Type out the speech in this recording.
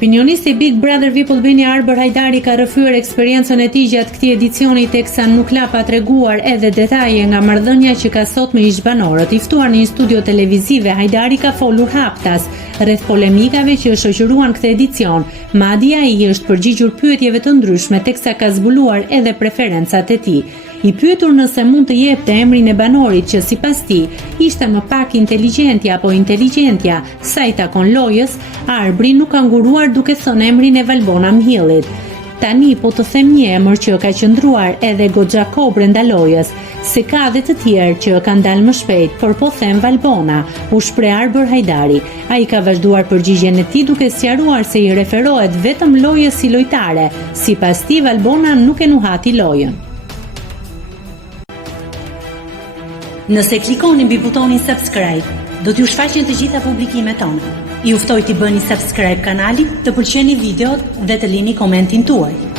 Opinionisti Big Brother VIP Albania Arber Hajdari ka rrëfyer eksperiencën e tij gjatë këtij edicioni teksa nuk la pa treguar edhe detaje nga marrëdhënia që ka sot me ish-banorët. I ftuar në një studio televizive, Hajdari ka folur haptas rreth polemikave që shoqëruan këtë edicion. Madje ai është përgjigjur pyetjeve të ndryshme teksa ka zbuluar edhe preferencat e tij. I pyetur nëse mund të jepte emrin e banorit që sipas tij ishte më pak inteligjentja apo inteligjentja sa i takon lojës, Arbri nuk ka nguruar duke thënë emrin e Valbona Mhillit. Tani po të them një emër që ka qëndruar edhe goxha kohë brenda lojës, se ka dhe të tjerë që kanë dalë më shpejt, por po them Valbona, u shpreh Arber Hajdari. Ai ka vazhduar përgjigjen e tij duke sqaruar se i referohet vetëm lojës si lojtare. Sipas tij Valbona nuk e nuhati lojën. Nëse klikoni mbi butonin subscribe, do t'ju shfaqen të gjitha publikimet tona. Ju ftoj t'i bëni subscribe kanalit, të pëlqeni videot dhe të lini komentin tuaj.